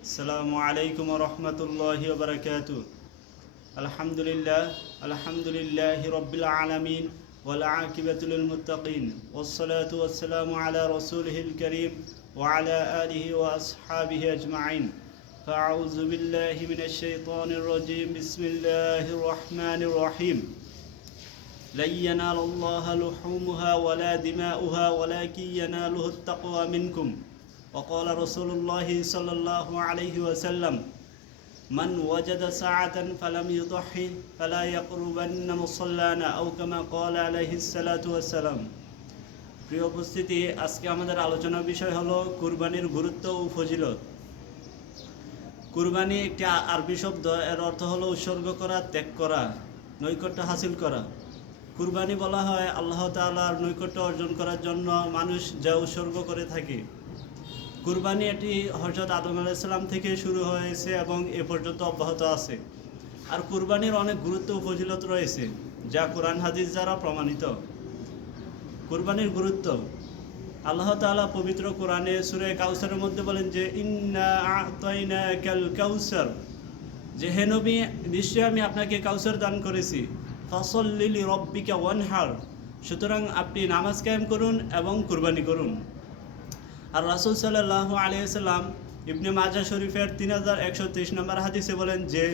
السلام عليكم ورحمة الله وبركاته. الحمد لله الحمد لله رب العالمين والعاقبة للمتقين والصلاة والسلام على رسوله الكريم وعلى آله وأصحابه أجمعين. فأعوذ بالله من الشيطان الرجيم. بسم الله الرحمن الرحيم. لن ينال الله لحومها ولا دماؤها ولكن يناله التقوى منكم. وقال رسول الله صلى الله عليه وسلم من وجد ساعة فلم يضحي فلا يقربن مصلانا أو كما قال عليه الصلاة والسلام প্রিয় উপস্থিতি আজকে আমাদের আলোচনার বিষয় হলো কুরবানির গুরুত্ব ও ফজিলত কুরবানি একটি আ- আরবি শব্দ এর অর্থ হলো উৎসর্গ করা ত্যাগ করা নৈকট্য হাসিল করা কুরবানি বলা হয় আল্লাহ তাআলার নৈকট্য অর্জন করার জন্য মানুষ যা উৎসর্গ করে থাকে কুরবানি এটি হজরত আদম আলাইসাল্লাম থেকে শুরু হয়েছে এবং এ পর্যন্ত অব্যাহত আছে। আর কুরবানির অনেক গুরুত্ব ফজিলত রয়েছে, যা কোরআন হাদিস দ্বারা প্রমাণিত। কুরবানির গুরুত্ব। আল্লাহ তাআলা পবিত্র কোরআনে সুরে কাউসারের মধ্যে বলেন যে, ইন্না কাউসার। যে, হে নবী, নিশ্চয়ই আমি আপনাকে কাউসার দান করেছি। ফসল্লি লিরাব্বিকা ওয়ানহার। সুতরাং আপনি নামাজ কায়েম করুন এবং কুরবানি করুন। আর রাসূল সাল্লাল্লাহু আলাইহি সাল্লাম ইবনে মাজা শরীফের তিন হাজার একশো তেইশ নম্বর হাদিসে বলেন যে,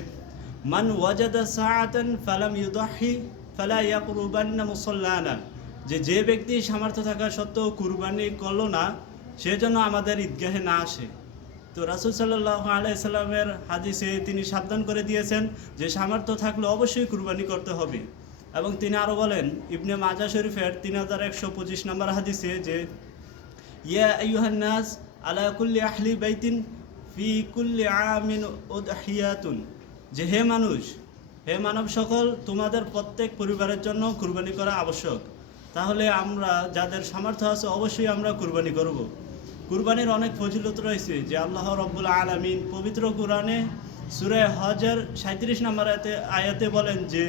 মান ওয়াজাদা সাআতান ফালাম ইউদাহি ফালা ইয়াকরুবান্না মুসাল্লানা। যে যে ব্যক্তি সামর্থ্য থাকা সত্ত্বেও কুরবানি করল না, সে যেন আমাদের ঈদগাহে না আসে। তো রাসুল সাল্লাহ আলাইসাল্লামের হাদিসে তিনি সাবধান করে দিয়েছেন যে, সামর্থ্য থাকলে অবশ্যই কুরবানি করতে হবে। এবং তিনি আরও বলেন, ইবনে মাজা শরীফের তিন হাজার একশো পঁচিশ নম্বর হাদিসে যে ইয়া আইয়ুহান্নাস আলা কুল্লি আহলি বাইতিন ফি কুল্লি আমিন উদহিয়াতুন যে হে মানুষ, হে মানব সকল, তোমাদের প্রত্যেক পরিবারের জন্য কুরবানি করা আবশ্যক। তাহলে আমরা, যাদের সামর্থ্য আছে, অবশ্যই আমরা কুরবানি করব। কুরবানির অনেক ফজিলত রয়েছে, যে আল্লাহ রব্বুল আলামিন পবিত্র কোরআনে সুরে হজের সাঁত্রিশ নম্বর আয়াতে বলেন যে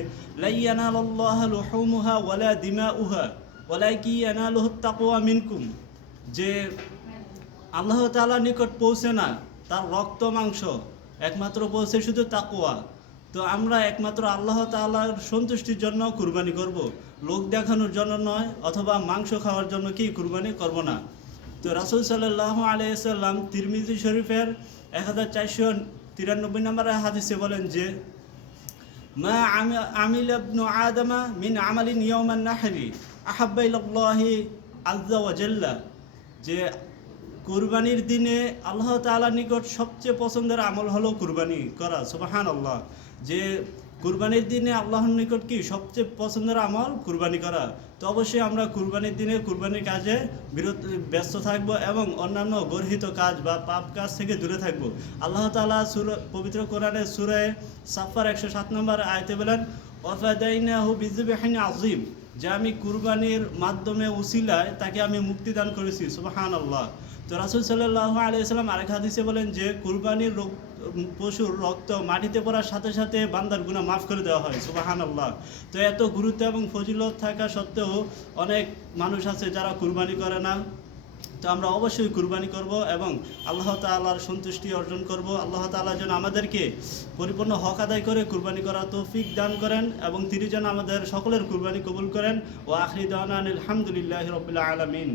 লাইয়ানাল্লাহ লুহুমুহা ওয়ালা দিমাউহা ওয়ালাকি ইয়ানালুহু তাকওয়া মিনকুম। যে আল্লাহ তাআলার নিকট পৌঁছে না, তার রক্ত, মাংস একমাত্র পৌঁছে শুধু তাকওয়া। তো আমরা একমাত্র আল্লাহ তাআলার সন্তুষ্টির জন্য কুরবানি করব। লোক দেখানোর জন্য নয়, অথবা মাংস খাওয়ার জন্য কি কুরবানি করব না। তো রাসূল সাল্লাল্লাহু আলাইহি সাল্লাম তিরমিজি শরীফের এক হাজার চারশো তিরানব্বই নম্বর হাদিসে বলেন যে, মা আমা- আমিল ইবনু আদমা মিন আমালিন ইয়াউমান নাহরি আহাব্বা ইলাল্লাহি আযজা ওয়া জাল্লা। যে কুরবানির দিনে আল্লাহ তাআলার নিকট সবচেয়ে পছন্দের আমল হলো কুরবানি করা, সুবহানাল্লাহ। যে কুরবানির দিনে আল্লাহর নিকট কি সবচেয়ে পছন্দের আমল? কুরবানি করা। তো অবশ্যই আমরা কুরবানির দিনে কুরবানির কাজে বিরত, ব্যস্ত থাকব এবং অন্যান্য গর্হিত কাজ বা পাপ কাজ থেকে দূরে থাকব। আল্লাহ তাআলা সুর, পবিত্র কোরআনে সুরায় সাফার একশো সাত নম্বর আয়তে বলেন, ওয়াফাদাইনাহু বিযুবহিন আজিম যে আমি কুরবানির মাধ্যমে উসিলায়, তাকে আমি মুক্তি দান করেছি, সুবহানাল্লাহ। তো রাসুল সাল্লাহ আলিয়াল্লাম আরেক হাদিসে বলেন যে, কুরবানির পশুর রক্ত মাটিতে পড়ার সাথে সাথে বান্দার গুণা মাফ করে দেওয়া হয় সুবাহান আল্লাহ তো এত গুরুত্ব এবং ফজিলত থাকা সত্ত্বেও অনেক মানুষ আছে যারা কুরবানি করে না। তো আমরা অবশ্যই কুরবানি করব এবং আল্লাহ তাআলার সন্তুষ্টি অর্জন করব। আল্লাহ তাল্লাহ যেন আমাদেরকে পরিপূর্ণ হক আদায় করে কুরবানি করার তৌফিক দান করেন এবং তিনি যেন আমাদের সকলের কুরবানি কবুল করেন। ও আখরি দান আলহামদুলিল্লাহ রবিল্লা আলামিন।